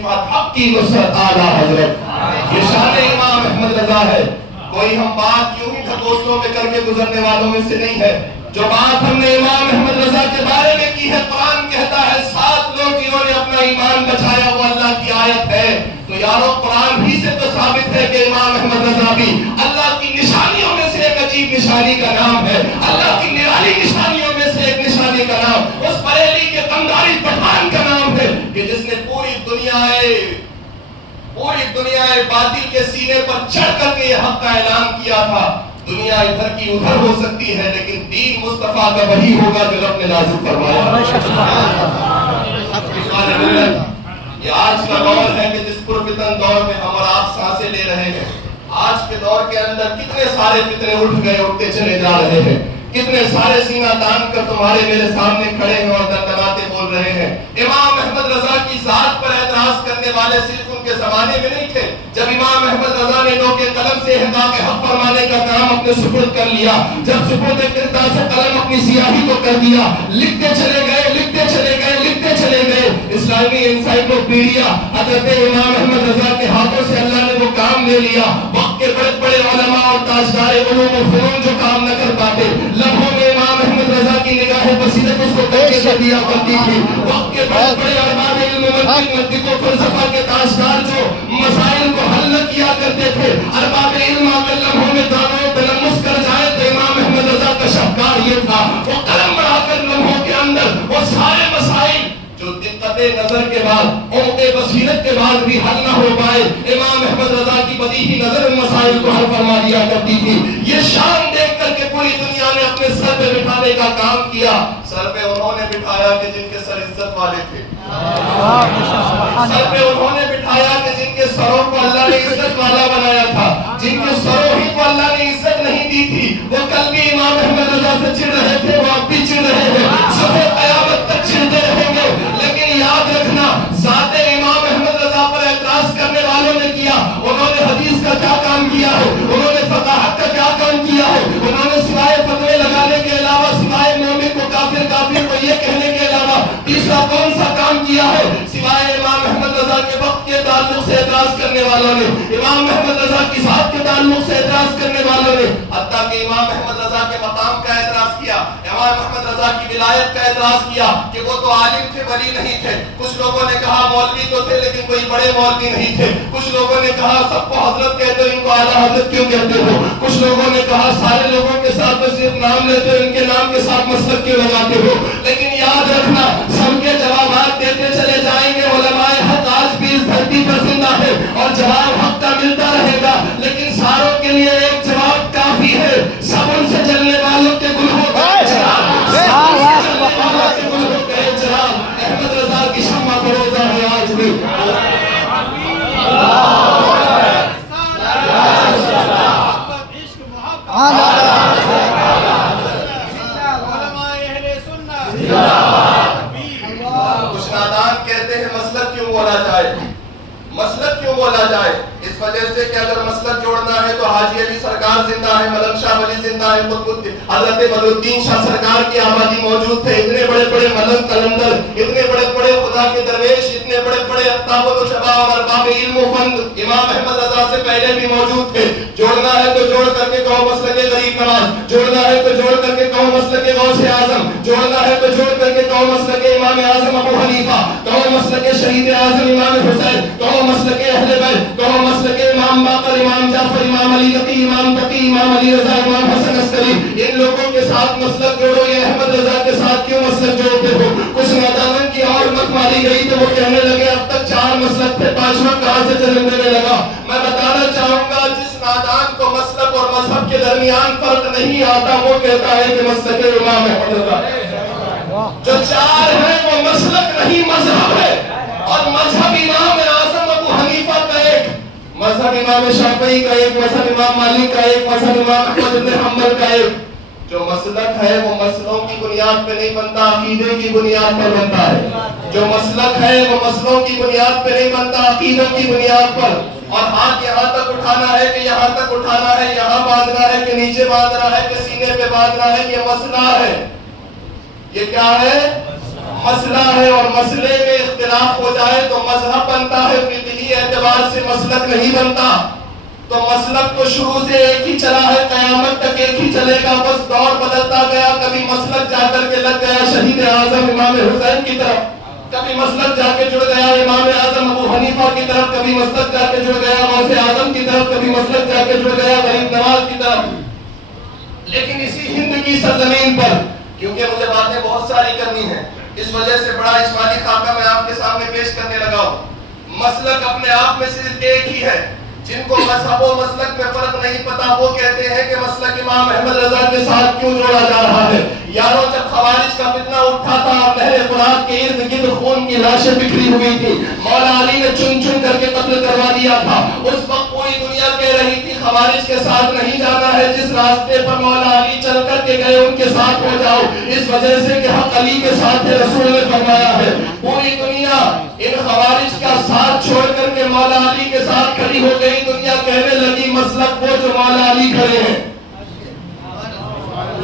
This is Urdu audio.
خلیفہ حق کی نصرت اعلیٰ حضرت. یہ شان امام احمد رضا ہے. کوئی ہم بات یوں ہی ڈھکوسلوں میں کر کے گزرنے والوں میں سے نہیں ہے. جو بات ہم نے امام احمد رضا کے بارے میں کی ہے، قرآن کہتا ہے 7 لوگ جنہوں نے اپنا ایمان بچایا وہ اللہ کی آیت ہے. تو یارو قرآن ہی سے تو ثابت ہے کہ امام احمد رضا بھی اللہ کی نشانیوں میں سے ایک عجیب نشانی کا نام ہے. اللہ کی نرالی نشانیوں میں سے ایک نشانی کا نام اس بریلی کے قنداری پٹھان کا نام ہے کہ جس نے پوری دنیا باطل کے سینے پر چڑھ کر کے یہ حق کا اعلان کیا تھا. دنیا ادھر کی ادھر ہو سکتی ہے لیکن دین مصطفیٰ کا وہی ہوگا جو رب نے نازل فرمایا. یہ آج کا دور ہے کہ جس پرفتن دور میں ہم اور آپ سانسیں لے رہے ہیں. آج کے دور کے اندر کتنے سارے فتنے اٹھ گئے، اٹھتے چلے جا رہے ہیں. کتنے سارے سینہ تان کر تمہارے میرے سامنے کھڑے ہیں اور دندناتے بول رہے ہیں. امام احمد رضا کی ذات پر اعتراض کرنے والے صرف ان کے زمانے میں نہیں تھے. جب امام احمد رضا نے لوگ کے قلم سے احقاق حق فرمانے کا کام اپنے سپرد کر لیا، جب سپرد کردہ سے قلم اپنی سیاہی کو کر دیا، لکھتے چلے گئے، لکھتے چلے گئے، لکھتے چلے گئے. اسلامی انسائکلوپیڈیا حضرت امام احمد رضا کے ہاتھوں سے اللہ نے وہ کام لے لیا. وقت کے بڑے بڑے علماء اور تاجدار علوم و فنون جو کام نہ کر پاتے، لمحوں میں امام احمد رضا کی نگاہ بصیرت اس کو ترکے سے دیا کرتی تھی. وقت کے بڑے بڑے علماء علم منطق و فلسفہ کے تاجدار جو مسائل کو حل نہ کیا کرتے تھے، ارباب علم اگر لمحوں میں دانوں تلمس کر جائے تو امام احمد رضا کا شاہکار یہ تھا وہ قلم بڑھا کر لمحوں کے اندر وہ سارے مسائل جو دقت نظر کے بعد عمق بصیرت کے بعد بھی حل نہ ہو پائے، امام احمد رضا کی بدیہی نظر ان مسائل کو حل فرما دیا کرتی تھی. یہ شان دیکھ کر کے پوری دنیا نے اپنے سر پہ بٹھانے کا کام کیا. سر پہ انہوں نے بٹھایا کہ جن کے سر عزت والے تھے. سر پہ انہوں نے بٹھایا کہ جن کے سروں کو اللہ نے عزت والا بنایا تھا، جن کے سروں ہی کو اللہ نے عزت نہیں دی تھی. وہ کل بھی امام احمد رضا سے چڑھ رہے تھے، وہ اب بھی چڑھ رہے ہیں، صبح قیامت تک چڑھتے رہیں گے. لیکن یاد رکھنا ذات امام احمد رضا پر اعتراض کرنے والوں نے کیا، انہوں نے حدیث کا کیا کام کیا ہے، انہوں نے فقاہت کا کیا کام کیا ہے، انہوں نے سوائے فتوے لگانے کے علاوہ، سوائے مومن کو کافر کافر کو یہ کہنے کے علاوہ تیسرا کون سا کام کیا ہے؟ سوائے امام احمد رضا کے وقت کے تعلق سے اعتراض کرنے والوں نے، امام احمد رضا کی ذات کے تعلق سے اعتراض کرنے والوں نے، حتیٰ کہ امام احمد رضا کے مقام کا اعتراض کیا، امام احمد رضا کی ولایت کا اعتراض کیا کہ وہ تو عالم تھے ولی نہیں تھے. کچھ لوگوں نے کہا مولوی تو تھے لیکن کوئی بڑے مولوی نہیں تھے. کچھ لوگوں نے کہا سب کو حضرت کہتے ہو، ان کو اعلیٰ حضرت کیوں کہتے ہو. کچھ لوگوں نے کہا سارے لوگوں کے ساتھ تو صرف نام لیتے ہو، ان کے نام کے ساتھ مسلک کیوں لگاتے ہو. لیکن یاد رکھنا سب کے جوابات دیتے چلے جائیں گے. علماء حق آج بھی اس دھرتی پر زندہ ہے اور جواب حق کا ملتا رہے گا، لیکن ساروں کے لیے ایک جواب کافی ہے. سب ان سے جلنے والوں کے گلہوں کا چراغ، احمد رضا کی شمع فروزہ ہے آج بھی. کچھ نادان کہتے ہیں مسلک کیوں بولا جائے، مسلک کیوں بولا جائے؟ اس وجہ سے کہ اگر مسلک جوڑنا ہے تو حاجی علی سرکار زندہ ہے، ملک شاہ ولی زندہ ہے، حضرت بدرالدین شاہ سرکار کی آبادی موجود تھے. اتنے بڑے بڑے ملک قلندر، اتنے بڑے بڑے خدا کے درویش، اتنے بڑے بڑے اقطاب و نشباء اور ارباب علم و فن امام احمد رضا سے پہلے بھی موجود تھے. جوڑنا ہے تو جوڑ کر کے کہو مسلک غریب نواز، جوڑنا ہے تو جوڑ کر کے کہو مسلک غوث اعظم، جوڑنا ہے تو جوڑ کر کے کہو مسلک امام اعظم ابو حنیفہ، کہو مسلک شہید اعظم امام حسین، کہو مسلک اہل بیت، کہو مسلک امام باقر، امام جعفر، امام علی نقی، امام تقی، امام علی رضا، امام حسن عسکری. ان لوگوں کے ساتھ مسلک جوڑو، یہ احمد رضا کے ساتھ کیوں مسلک جوڑتے ہو؟ کچھ نادانوں کی اور مت ماری گئی تو وہ کہنے لگے اب تک 4 مسلک تھے، 5واں کہاں سے جنم دینے لگا. میں بتانا چاہوں گا جس نادان کو مسلک اور مذہب کے درمیان فرق نہیں آتا وہ کہتا ہے کہ مسلک امام احمد رضا. جو 4 ہیں وہ مسلک نہیں مذہب ہے، اور مذہب امام اعظم ابو حنیفہ کا ایک، مذہب امام شافعی کا ایک، مذہب امام مالک کا ایک، مذہب امام احمد بن حنبل کا ایک. جو مسلک ہے وہ مسلوں کی بنیاد پہ نہیں بنتا، عقیدے کی بنیاد پر بنتا ہے. جو مسلک ہے وہ مسلوں کی بنیاد پہ نہیں بنتا، عقیدوں کی بنیاد پر. اور ہاتھ یہاں تک اٹھانا ہے کہ یہاں تک اٹھانا ہے، یہاں باندھنا ہے کہ نیچے باندھنا ہے کہ سینے پہ باندھنا ہے، یہ مسئلہ ہے. یہ کیا ہے؟ مسئلہ ہے اور مسئلے میں اختلاف ہو جائے تو مذہب بنتا ہے، فقہی اعتبار سے مسلک نہیں بنتا۔ تو مسلک تو شروع سے ایک ہی چلا ہے، قیامت تک ایک ہی چلے گا، بس دور بدلتا گیا۔ کبھی مسلک جا کر کے لگ گیا شہید اعظم امام حسین کی طرف، کبھی مسلک جا کے جڑ گیا امام اعظم ابو حنیفہ کی طرف، کبھی مسلک جا کے جڑ گیا غوث اعظم کی طرف، کبھی مسلک جا کے جڑ گیا غریب نواز کی طرف۔ لیکن اسی ہند کی سرزمین پر، کیونکہ مجھے باتیں بہت ساری کرنی ہیں، اس وجہ سے بڑا اجمالی خاکہ میں آپ کے سامنے پیش کرنے لگا ہوں۔ مسلک اپنے آپ میں صرف ایک ہی ہے۔ جن کو مذہب و مسلک میں فرق نہیں پتا وہ کہتے ہیں کہ مسلک امام احمد رضا کے ساتھ کیوں جوڑا جا رہا ہے۔ یارو جب خوارج کا فتنہ اٹھا تھا اور نہر فرات کے ارد گرد خون کی لاشیں بکھری ہوئی تھی، مولا علی نے چن چن کر کے قتل کروا دیا تھا، اس وقت پوری دنیا کہہ رہی تھی خوارج کے ساتھ نہیں جانا ہے، جس راستے پر مولا علی چل کر کے گئے ان کے ساتھ ہو جاؤ، اس وجہ سے کہ حق علی کے ساتھ ہے، رسول نے فرمایا ہے۔ پوری دنیا ان خوارج کا ساتھ چھوڑ کر کے مولا علی کے ساتھ کھڑی ہو گئی، دنیا کہنے لگی مسلک وہ جو مولا علی کھڑے ہیں۔